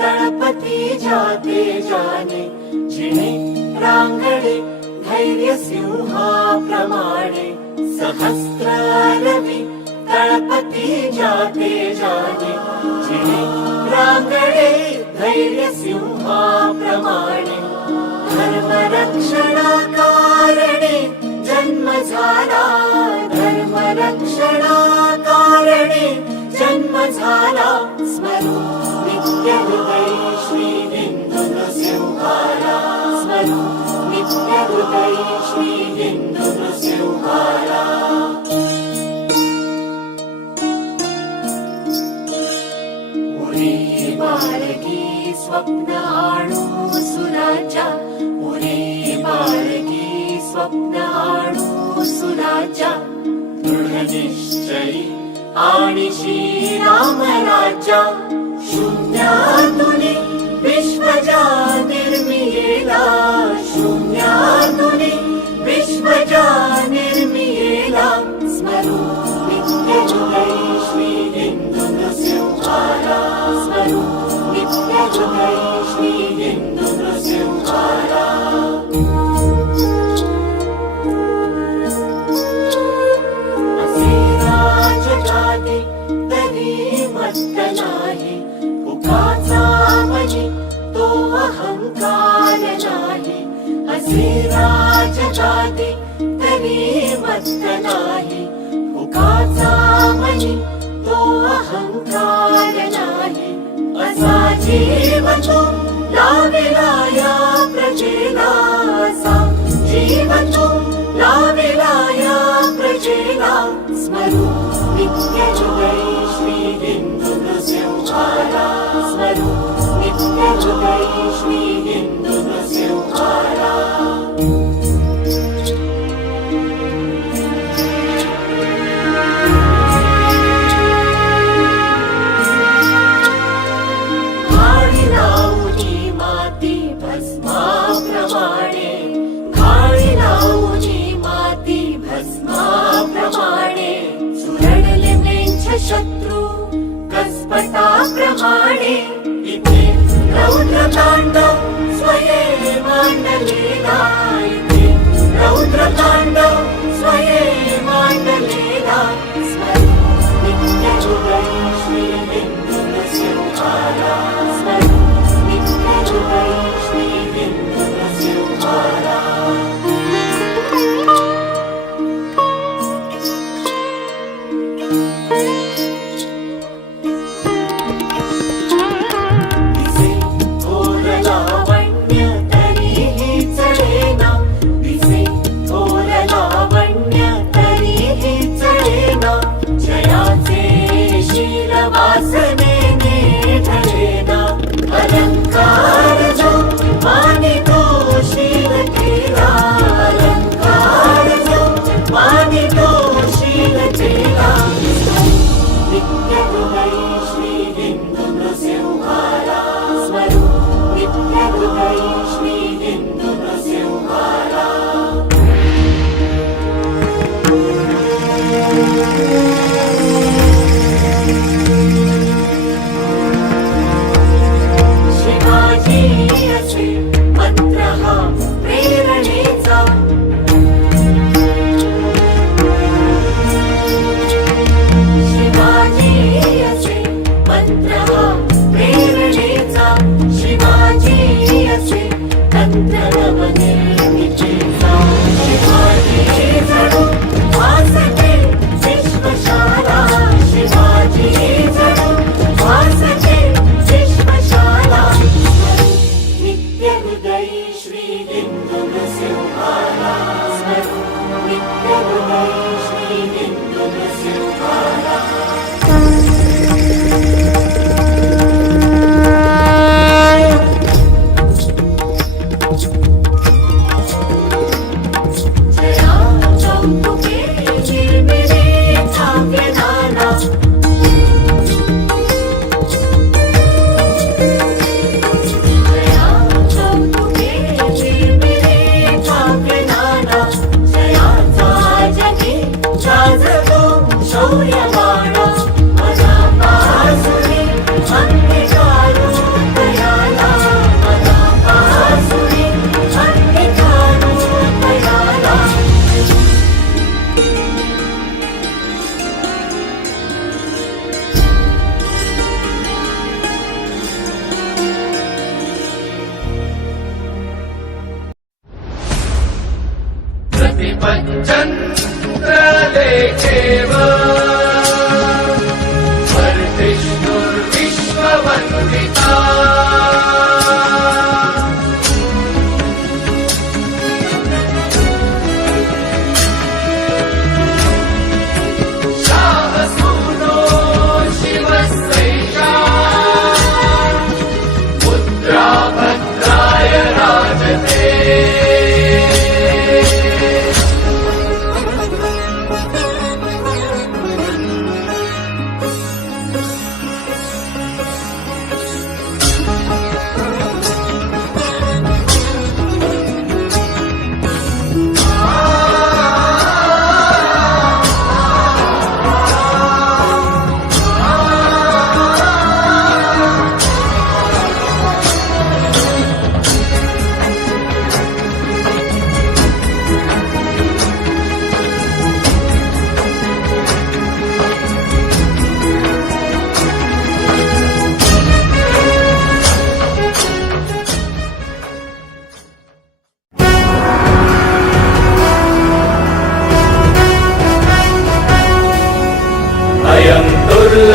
तळपती जाते जाने जिणे रांगणे धैर्य सिंहाप्रमाणे सहस्रारवि तळपती जाते जाने जिणे रांगणे धैर्य सिंहाप्रमाणे धर्मरक्षणाकारणे जन्म झाला धर्मरक्षणाकारणे जन्म झाला स्मरू नित्य आणि श्रीराम राजा शून्यातुनी विश्वजा निर्मियेला शून्यातुनी विश्वजा निर्मियेला स्मरू नित्य हृदय श्री हिंदू नृसिंहाला स्मरू नित्य हृदय असे जाते तरी मत्त नाही. उगाचा मनी तो अहंकार नाही. असा जीव तो लाविला या प्रजेला. कसपटाप्रमाणे इथे रौद्र तांडव स्वये मांडलेला इथे रौद्र तांडव स्वये मांडलेला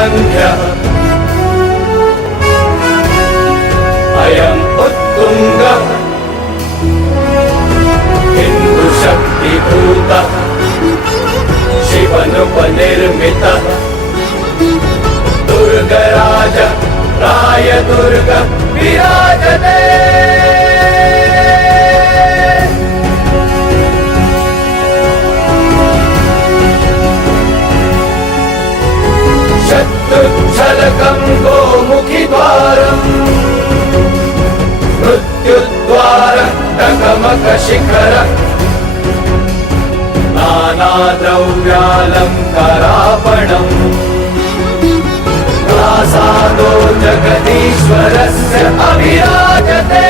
సంఘ అయం ఉత్తుంగ హిందూ శక్తిభూత శివనుపనిర్మిత దుర్గరాజ రాయ దుర్గ విరాజ शत्रुच्छलकम् गोमुखिद्वारम् मृत्युद्वार टकमकशिखर नानाद्रव्यालङ्करापणम् प्रासादो जगदीश्वरस्य अभिराजते